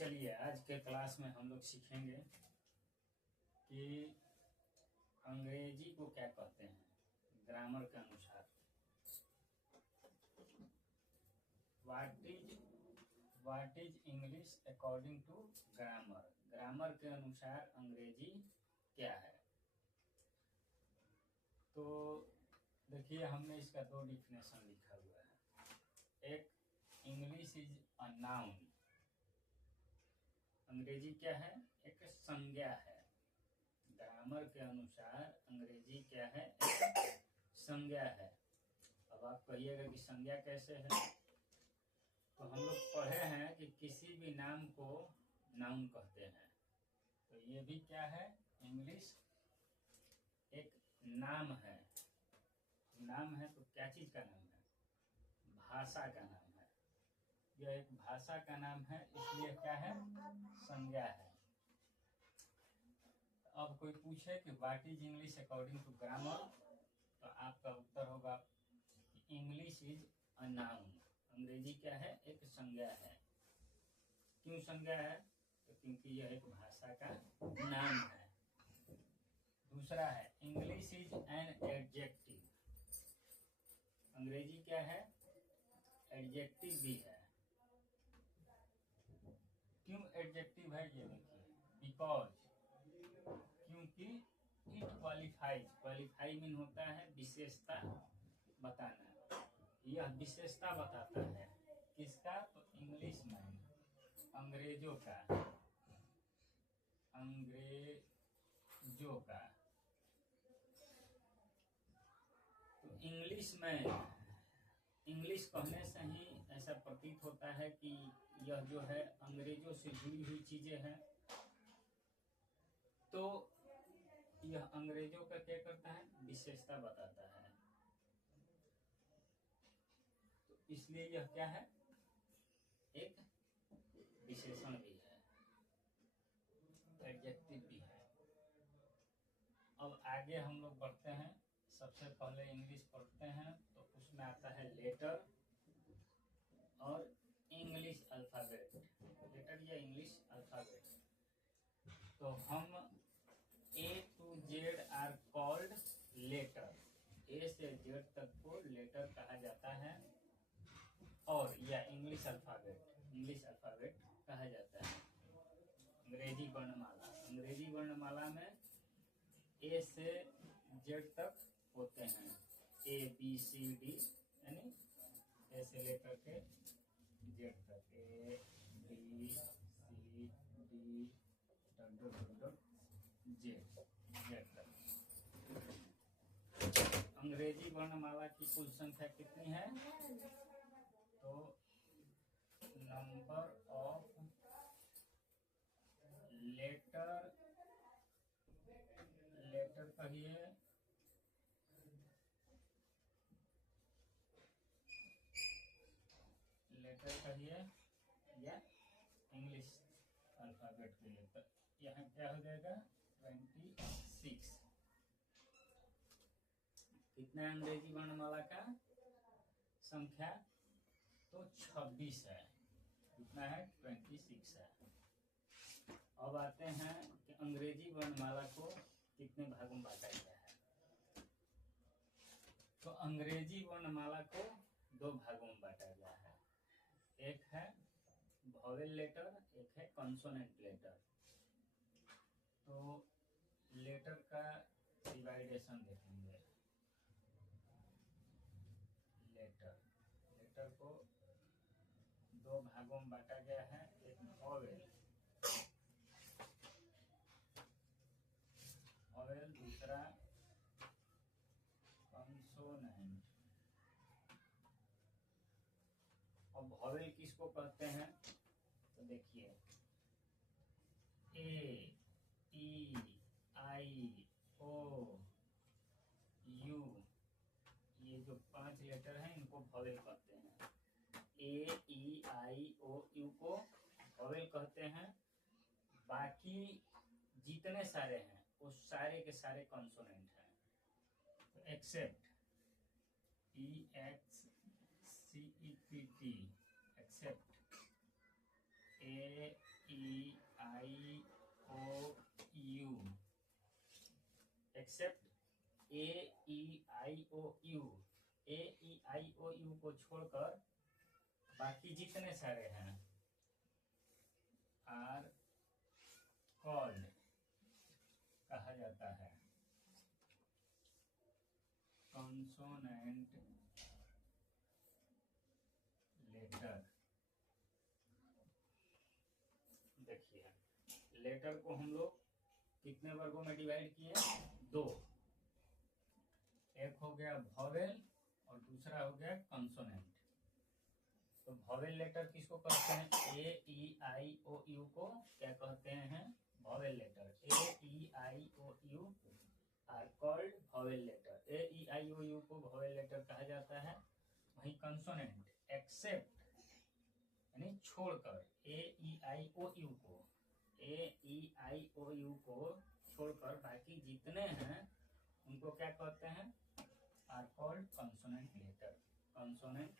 चलिए आज के क्लास में हम लोग सीखेंगे कि अंग्रेजी को क्या कहते हैं ग्रामर के अनुसार। What is English according to grammar. Grammar के अनुसार अंग्रेजी क्या है। तो देखिए हमने इसका दो डिफिनेशन लिखा हुआ है। एक, इंग्लिश इज अ नाउन। अंग्रेजी क्या है? एक संज्ञा है। ग्रामर के अनुसार अंग्रेजी क्या है? एक संज्ञा है। अब आप कहिएगा कि संज्ञा कैसे है। तो हम लोग पढ़े हैं कि किसी भी नाम को नाउन कहते हैं। तो ये भी क्या है? इंग्लिश एक नाम है। नाम है तो क्या चीज का नाम है? भाषा का नाम है। यह एक भाषा का नाम है, इसलिए क्या है? संज्ञा है। अब कोई पूछे कि what is English according to grammar, तो आपका उत्तर होगा कि इंग्लिश इज अ नाउन। अंग्रेजी क्या है? एक संज्ञा है। क्यों संज्ञा है? तो क्योंकि यह एक भाषा का नाम है। दूसरा है, इंग्लिश इज एन एडजेक्टिव। अंग्रेजी क्या है? एडजेक्टिव भी है। क्यों एडजेक्टिव है ये देखिए, बिकॉज क्योंकि इट क्वालिफाइज। क्वालिफाई मीन होता है विशेषता बताना। यह विशेषता बताता है किसका? तो इंग्लिश मैन, अंग्रेजों का। अंग्रेजों का। तो इंग्लिश मैन, इंग्लिश कहने से ही ऐसा प्रतीत होता है कि यह जो है अंग्रेजों से जुड़ी हुई चीजें हैं। तो यह अंग्रेजों का क्या करता है? विशेषता बताता है। तो इसलिए यह क्या है? एक विशेषण भी है, एडजेक्टिव भी है। अब आगे हम लोग बढ़ते हैं। सबसे पहले इंग्लिश पढ़ते हैं तो उसमें आता है लेटर और इंग्लिश अल्फाबेट। लेटर या इंग्लिश अल्फाबेट। तो हम A to Z are called letter. A से जेड तक को लेटर कहा जाता है, और या इंग्लिश अल्फाबेट कहा जाता है। अंग्रेजी वर्णमाला। अंग्रेजी वर्णमाला में ए से जेड तक होते हैं। ए बी सी डी, यानी ए से लेकर के जेड तक। A B C D Z तक। अंग्रेजी वर्णमाला की कुल संख्या कितनी है? तो नंबर ऑफ लेटर कहिए, या इंग्लिश अल्फाबेट के लिए। तो यहाँ क्या हो जाएगा? 26। कितना है अंग्रेजी वर्णमाला का संख्या? तो 26 है। कितना है? 26 है। अब आते हैं कि अंग्रेजी वर्णमाला को कितने भागों में बांटा गया है। तो अंग्रेजी वर्णमाला को दो भागों में बांटा गया है। एक है वॉवेल लेटर, एक है कॉन्सोनेंट लेटर। तो लेटर का डिवाइडेशन देखेंगे। लेटर को दो भागों में बांटा गया है। एक वॉवेल, दूसरा कॉन्सोनेंट। अब वॉवेल किसको कहते हैं? तो देखिए, ए, ई, आई, ओ, यू, ये जो 5 लेटर हैं इनको वॉवेल कहते हैं। ए, ई, आई, ओ, यू को वॉवेल कहते हैं। बाकी जितने सारे हैं वो सारे के सारे कॉन्सोनेंट हैं। तो except, EXCEPT, except, A, E, except A E I O U, A E I O U को छोड़कर बाकी जितने सारे हैं आर कॉल्ड कहा जाता है कॉन्सोनेंट लेटर। देखिए लेटर को हम लोग कितने वर्गों में डिवाइड किए? दो। एक हो गया वॉवेल और दूसरा हो गया कॉन्सोनेंट। तो वॉवेल लेटर किसको कहते हैं? ए ई आई ओ यू को क्या कहते हैं? Vowel letter. A E I O U are called vowel letter. A E I O U को वॉवेल लेटर कहा जाता है। वहीं कॉन्सोनेंट एक्सेप्ट यानी छोड़कर, ए ई आई ओ यू को, ए ई आई ओ यू को छोड़कर बाकी जितने हैं उनको क्या कहते हैं? Are called consonant letter. Consonant